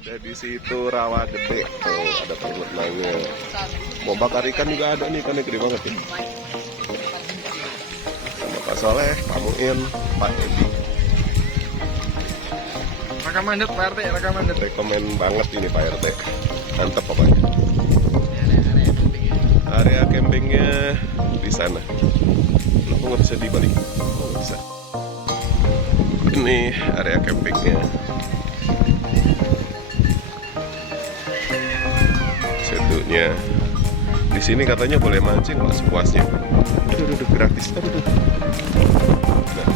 Ada di situ Rawa Gede. Tuh, ada pengguna. Mau bakar ikan juga ada nih, ikannya gede banget ya. Sama Pak Soleh, Pak Muin, Pak Edi. Recommended Pak RT, recommended. Rekomen banget ini Pak RT. Mantap pokoknya. Area campingnya di sana. Kenapa nggak bisa dibalik? Oh, nggak bisa. Ini area campingnya. Setunya. Di sini katanya boleh mancing lah sepuasnya. Aduh, gratis. Aduh. Nah.